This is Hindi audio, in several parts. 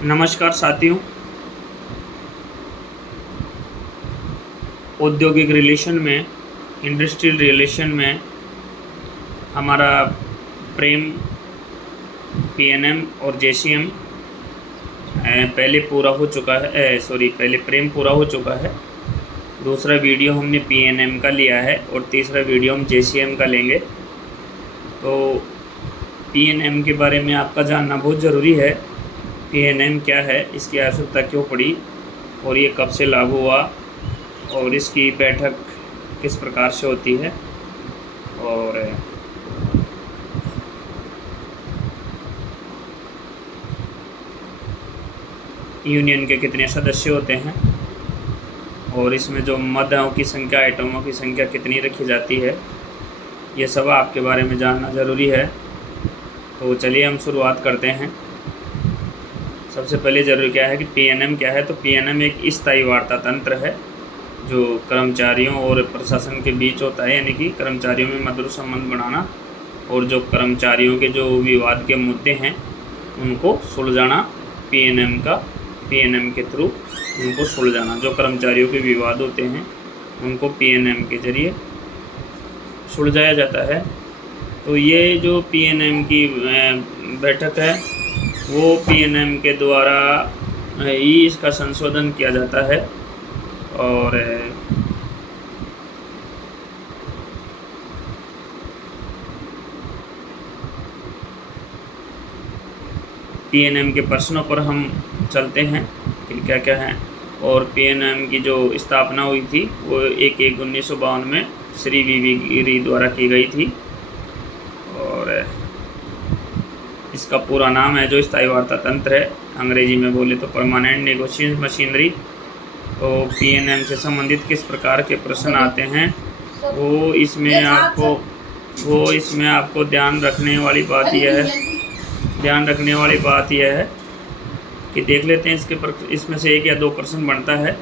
नमस्कार साथियों। औद्योगिक रिलेशन में, इंडस्ट्रियल रिलेशन में हमारा प्रेम, पीएनएम और जेसीएम पहले पूरा हो चुका है। पहले प्रेम पूरा हो चुका है। दूसरा वीडियो हमने पीएनएम का लिया है और तीसरा वीडियो हम जेसीएम का लेंगे। तो पीएनएम के बारे में आपका जानना बहुत ज़रूरी है। पीएनएम क्या है, इसकी आवश्यकता क्यों पड़ी और ये कब से लागू हुआ और इसकी बैठक किस प्रकार से होती है और यूनियन के कितने सदस्य होते हैं और इसमें जो मदों की संख्या, आइटमों की संख्या कितनी रखी जाती है, ये सब आपके बारे में जानना ज़रूरी है। तो चलिए हम शुरुआत करते हैं। सबसे पहले ज़रूरी क्या है कि पीएनएम क्या है। तो पीएनएम एक स्थायी वार्ता तंत्र है जो कर्मचारियों और प्रशासन के बीच होता है, यानी कि कर्मचारियों में मधुर संबंध बनाना और जो कर्मचारियों के जो विवाद के मुद्दे हैं उनको सुलझाना। पीएनएम के थ्रू उनको सुलझाना। जो कर्मचारियों के विवाद होते हैं उनको पीएनएम के ज़रिए सुलझाया जाता है। तो ये जो पीएनएम की बैठक है वो पीएनएम के द्वारा ही इसका संशोधन किया जाता है और पीएनएम के प्रश्नों पर हम चलते हैं कि क्या क्या है। और पीएनएम की जो स्थापना हुई थी वो 1/1/1952 में श्री वीवी गिरी द्वारा की गई थी और इसका पूरा नाम है जो स्थायी वार्ता तंत्र है, अंग्रेजी में बोले तो परमानेंट नेगोशिएशन मशीनरी। तो पीएनएम से संबंधित किस प्रकार के प्रश्न आते हैं वो इसमें आपको ध्यान रखने वाली बात यह है कि देख लेते हैं इसमें से 1 या 2 प्रश्न बनता है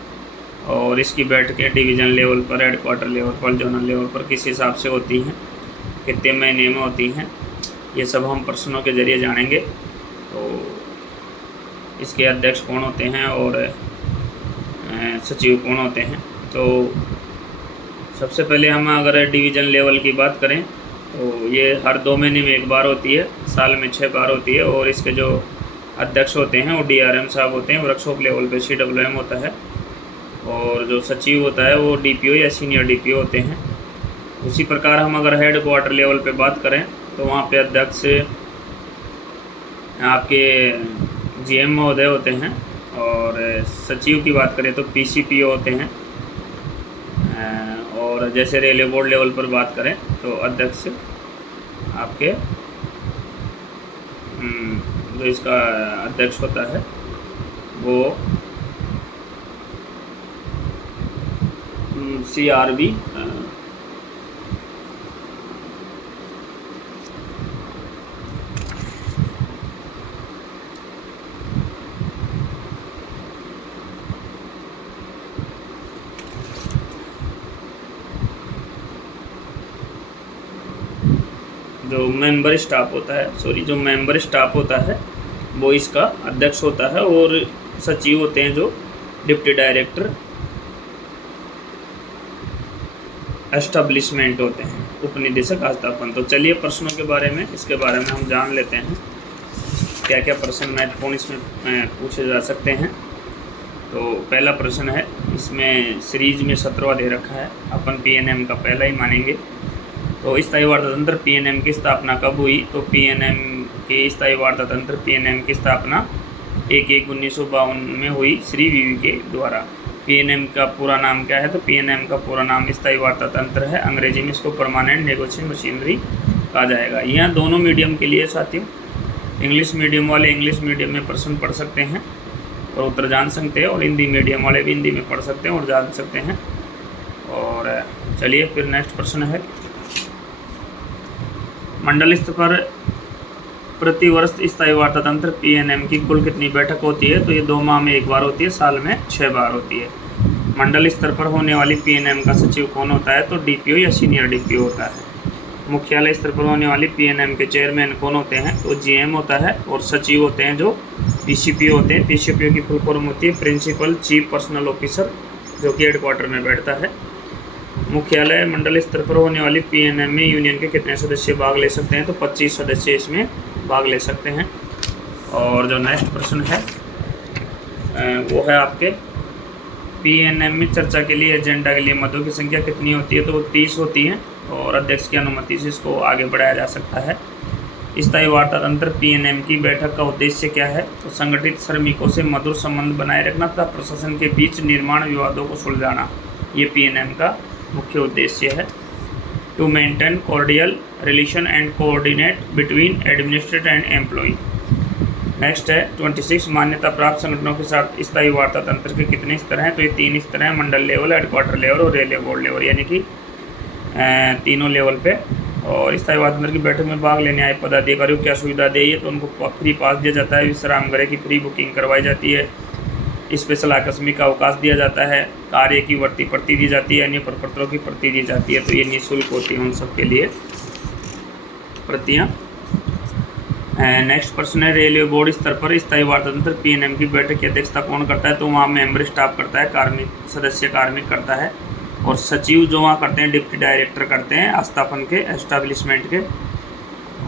और इसकी बैठकें डिवीज़न लेवल पर, हेडक्वार्टर लेवल पर, जोनल लेवल पर किस हिसाब से होती हैं, कितने महीने में होती हैं, ये सब हम प्रश्नों के ज़रिए जानेंगे। तो इसके अध्यक्ष कौन होते हैं और सचिव कौन होते हैं। तो सबसे पहले हम अगर डिवीज़न लेवल की बात करें तो ये हर 2 महीने में 1 बार होती है, साल में 6 बार होती है और इसके जो अध्यक्ष होते हैं वो डीआरएम साहब होते हैं। वर्कशॉप लेवल पे सीडब्ल्यूएम होता है और जो सचिव होता है वो डीपीओ या सीनियर डीपीओ होते हैं। उसी प्रकार हम अगर हेड क्वार्टर लेवल पे बात करें तो वहाँ पे अध्यक्ष आपके जीएम महोदय होते हैं और सचिव की बात करें तो पीसीपीओ होते हैं। और जैसे रेलवे बोर्ड लेवल पर बात करें तो अध्यक्ष आपके जो इसका अध्यक्ष होता है वो सीआरबी जो मेंबर स्टाफ होता है वो इसका अध्यक्ष होता है और सचिव होते हैं जो डिप्टी डायरेक्टर एस्टेब्लिशमेंट होते हैं, उपनिदेशक स्थापन। तो चलिए प्रश्नों के बारे में हम जान लेते हैं क्या क्या प्रश्न महत्वपूर्ण इसमें पूछे जा सकते हैं। तो पहला प्रश्न है, इसमें सीरीज में 17वां दे रखा है, अपन पीएनएम का पहला ही मानेंगे। तो स्थायी वार्ता तंत्र पीएनएम की स्थापना कब हुई। तो पीएनएम की स्थायी वार्ता तंत्र पीएनएम की स्थापना 1/1/1952 में हुई श्री वीवी के द्वारा। पीएनएम का पूरा नाम क्या है। तो पीएनएम का पूरा नाम स्थायी वार्ता तंत्र है, अंग्रेजी में इसको परमानेंट नेगोशिएशन मशीनरी कहा जाएगा। यह दोनों मीडियम के लिए साथियों, इंग्लिश मीडियम वाले इंग्लिश मीडियम में प्रश्न पढ़ सकते हैं और उत्तर जान सकते हैं और हिंदी मीडियम वाले भी हिंदी में पढ़ सकते हैं और जान सकते हैं। और चलिए फिर नेक्स्ट प्रश्न है, मंडल स्तर पर प्रतिवर्ष स्थायी वार्ता तंत्र पीएनएम की कुल कितनी बैठक होती है। तो ये 2 माह में 1 बार होती है, साल में 6 बार होती है। मंडल स्तर पर होने वाली पीएनएम का सचिव कौन होता है। तो डीपीओ या सीनियर डीपीओ होता है। मुख्यालय स्तर पर होने वाली पीएनएम के चेयरमैन कौन होते हैं। तो जीएम होता है और सचिव होते हैं जो पीसीपीओ होते हैं। पीसीपीओ की फुल फॉर्म होती है प्रिंसिपल चीफ पर्सनल ऑफिसर, जो कि हेडक्वार्टर में बैठता है। मुख्यालय मंडल स्तर पर होने वाली पीएनएम में यूनियन के कितने सदस्य भाग ले सकते हैं? तो 25 सदस्य इसमें भाग ले सकते हैं। और जो नेक्स्ट प्रश्न है वो है आपके पीएनएम में चर्चा के लिए एजेंडा के लिए मतों की संख्या कितनी होती है? तो वो 30 होती है और अध्यक्ष की अनुमति से इसको आगे बढ़ाया जा सकता है। स्थायी वार्ता तंत्र पीएनएम की बैठक का उद्देश्य क्या है? तो संगठित श्रमिकों से मधुर संबंध बनाए रखना तथा प्रशासन के बीच निर्माण विवादों को सुलझाना, ये पीएनएम का मुख्य उद्देश्य है। To maintain cordial relation and coordinate between administrator and employ. Next है 26 मान्यता प्राप्त संगठनों के साथ स्थायी वार्ता तंत्र के कितने स्तर हैं? तो ये 3 स्तर हैं, मंडल लेवल, हेडक्वार्टर लेवल और रेलवे बोर्ड लेवल, यानी कि तीनों लेवल पे। और स्थायी वार्ता तंत्र की बैठक में भाग लेने आए पदाधिकारियों को क्या सुविधा दी है? तो उनको फ्री पास दिया जाता है, विश्राम गृह की फ्री बुकिंग करवाई जाती है, स्पेशल आकस्मिक अवकाश दिया जाता है, कार्य की वर्ती प्रति दी जाती है, अन्य प्रपत्रों की प्रति दी जाती है। तो ये निःशुल्क होती है उन सबके लिए प्रतियाँ। नेक्स्ट प्रश्न है रेलवे बोर्ड स्तर पर स्थायी वार्ता तंत्र पीएनएम की बैठक की अध्यक्षता कौन करता है? तो वहाँ मेंबर स्टाफ करता है, कार्मिक सदस्य कार्मिक करता है, और सचिव जो वहाँ करते हैं डिप्टी डायरेक्टर करते हैं स्थापन के, एस्टैब्लिशमेंट के।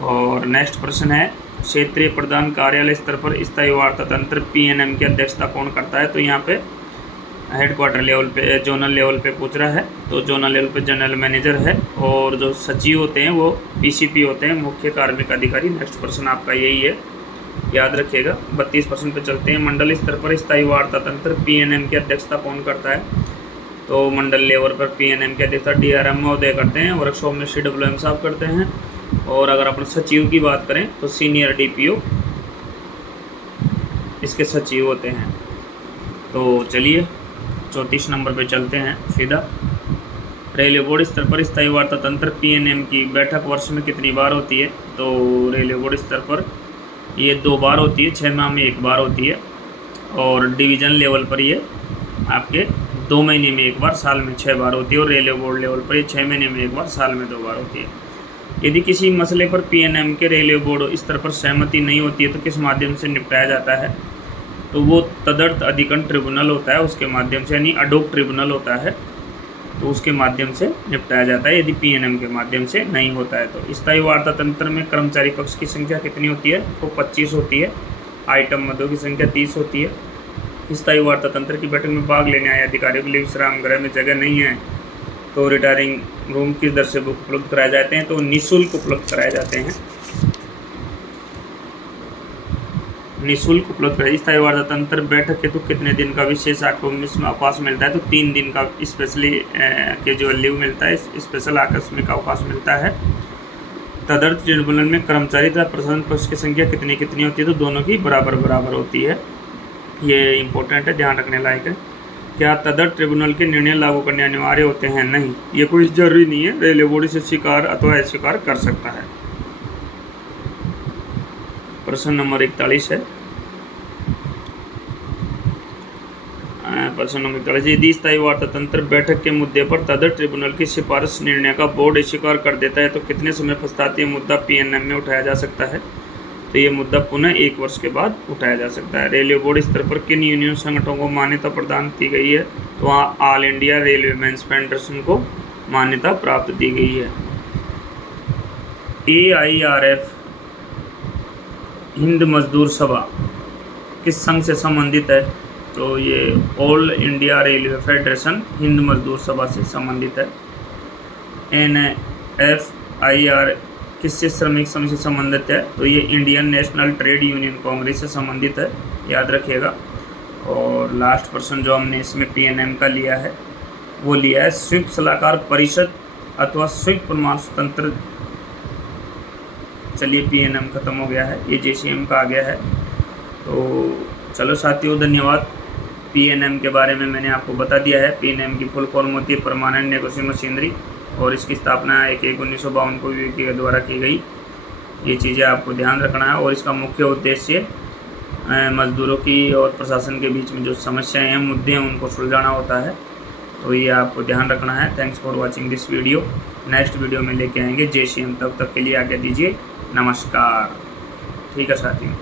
और नेक्स्ट प्रश्न है क्षेत्रीय प्रधान कार्यालय स्तर पर स्थायी वार्ता तंत्र पीएनएम की अध्यक्षता कौन करता है? तो यहाँ पे हेडक्वार्टर लेवल पे, जोनल लेवल पे पूछ रहा है, तो जोनल लेवल पे जनरल मैनेजर है, और जो सचिव होते हैं वो पीसीपी होते हैं, मुख्य कार्मिक अधिकारी। नेक्स्ट प्रश्न आपका यही है, याद रखिएगा। 32% पे चलते हैं। मंडल स्तर पर स्थायी वार्ता तंत्र पीएनएम की अध्यक्षता कौन करता है? तो मंडल लेवल पर पीएनएम की अध्यक्षता डीआरएम महोदय करते हैं, वर्कशॉप में CWM साहब करते हैं। और अगर अपन सचिव की बात करें तो सीनियर डीपीओ इसके सचिव होते हैं। तो चलिए 34 नंबर पे चलते हैं सीधा। रेलवे बोर्ड स्तर पर स्थायी वार्ता तंत्र पीएनएम की बैठक वर्ष में कितनी बार होती है? तो रेलवे बोर्ड स्तर पर ये 2 बार होती है, 6 माह में 1 बार होती है। और डिवीज़न लेवल पर ये आपके 2 महीने में 1 बार, साल में 6 बार होती है। और रेलवे बोर्ड लेवल पर ये 6 महीने में 1 बार, साल में 2 बार होती है। यदि किसी मसले पर पीएनएम के रेलवे बोर्ड स्तर पर सहमति नहीं होती है तो किस माध्यम से निपटाया जाता है? तो वो तदर्थ अधिकरण ट्रिब्यूनल होता है, उसके माध्यम से, यानी अडोक ट्रिब्यूनल होता है, तो उसके माध्यम से निपटाया जाता है। यदि पीएनएम के माध्यम से नहीं होता है तो स्थायी वार्ता तंत्र में कर्मचारी पक्ष की संख्या कितनी होती है? तो 25 होती है। आइटम मदों की संख्या 30 होती है। स्थायी वार्ता तंत्र की बैठक में भाग लेने आए अधिकारियों के लिए विश्राम गृह में जगह नहीं है तो रिटायरिंग रूम किस दर से उपलब्ध कराए जाते हैं? तो निःशुल्क उपलब्ध कराए जाते हैं, निःशुल्क उपलब्ध कराए। स्थायी वार्ता तंत्र बैठक हेतु कितने दिन का विशेष अवकाश मिलता है? तो 3 दिन का स्पेशली कैजुअल लीव मिलता है, स्पेशल आकस्मिक अवकाश मिलता है। तदर्थ ट्रिब्यूनल में कर्मचारी तथा प्रशासन पक्ष की संख्या कितनी कितनी होती है? तो दोनों की बराबर बराबर होती है। ये इंपॉर्टेंट है, ध्यान रखने लायक है। क्या तदर्थ ट्रिब्यूनल के निर्णय लागू करने अनिवार्य होते हैं? नहीं, ये कोई जरूरी नहीं है, रेलवे बोर्ड इसे स्वीकार अथवा अस्वीकार कर सकता है। प्रश्न नंबर 41 है। प्रश्न नंबर 41, यदि स्थायी वार्ता तंत्र बैठक के मुद्दे पर तदर्थ ट्रिब्यूनल की सिफारिश निर्णय का बोर्ड स्वीकार कर देता है तो कितने समय पश्चात ये मुद्दा पीएनएम में उठाया जा सकता है? तो ये मुद्दा पुनः 1 वर्ष के बाद उठाया जा सकता है। रेलवे बोर्ड स्तर पर किन यूनियन संगठनों को मान्यता प्रदान की गई है? तो वहाँ all India railway men's federation को मान्यता प्राप्त दी गई है। AIRF हिंद मजदूर सभा किस संघ से संबंधित है? तो ये all India railway federation Hind मजदूर सभा से संबंधित है। NFIR किससे श्रमिक संघ से संबंधित है? तो ये Indian national trade union Congress से संबंधित है, याद रखिएगा। और लास्ट प्रश्न जो हमने इसमें पीएनएम का लिया है वो लिया है संयुक्त सलाहकार परिषद अथवा संयुक्त परामर्श तंत्र। चलिए पीएनएम खत्म हो गया है, ये JCM का आ गया है। तो चलो साथियों, धन्यवाद। पीएनएम के बारे में मैंने आपको बता दिया है। पीएनएम की फुल फॉर्म होती है परमानेंट नेगोशिएशन मशीनरी, और इसकी स्थापना 1/1/1952 को यूके के द्वारा की गई। ये चीज़ें आपको ध्यान रखना है। और इसका मुख्य उद्देश्य मजदूरों की और प्रशासन के बीच में जो समस्याएं हैं, मुद्दे हैं, उनको सुलझाना होता है। तो ये आपको ध्यान रखना है। Thanks for watching this video. Next video में लेके आएंगे JCM, तब तक के लिए आज्ञा दीजिए, नमस्कार। ठीक है साथियों।